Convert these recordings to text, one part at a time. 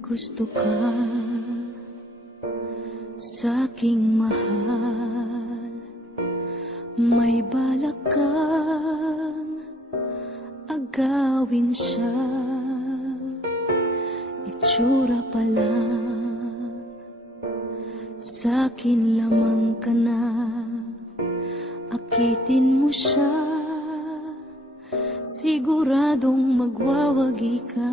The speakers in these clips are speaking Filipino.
gusto ka sa aking mahal. May balak kang agawin siya. Itsura pa lang. Sa akin lamang ka na. Akitin mo siya. Siguradong magwawagi ka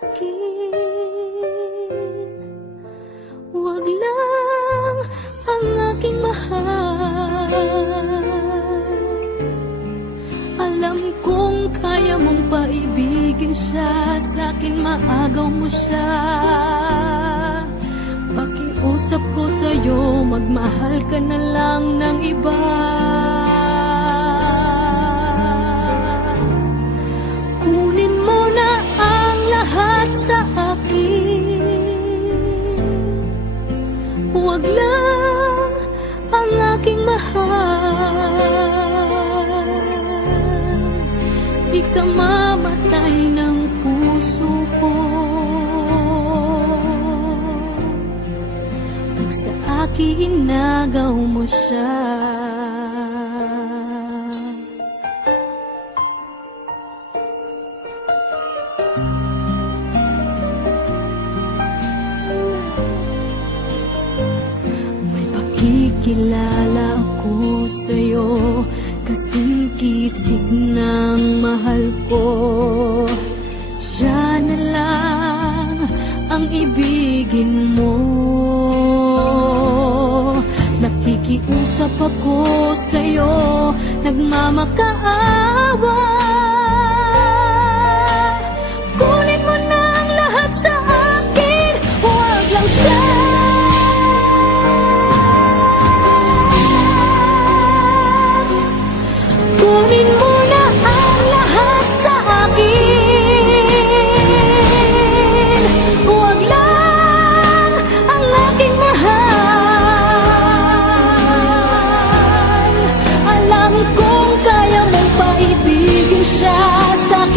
akin. Huwag lang ang aking mahal. Alam kong kaya mong paibigin siya. Sa akin maagaw mo siya. Pakiusap ko sa'yo Magmahal ka na lang ng iba Ikamamatay ng puso ko. Pag sa akin nagaw mo siya pakikilala ako sa'yo Kasing kisig ng mahal ko. Siya na lang ang ibigin mo. Nakikiusap ako sa'yo Nagmamakaawa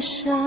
下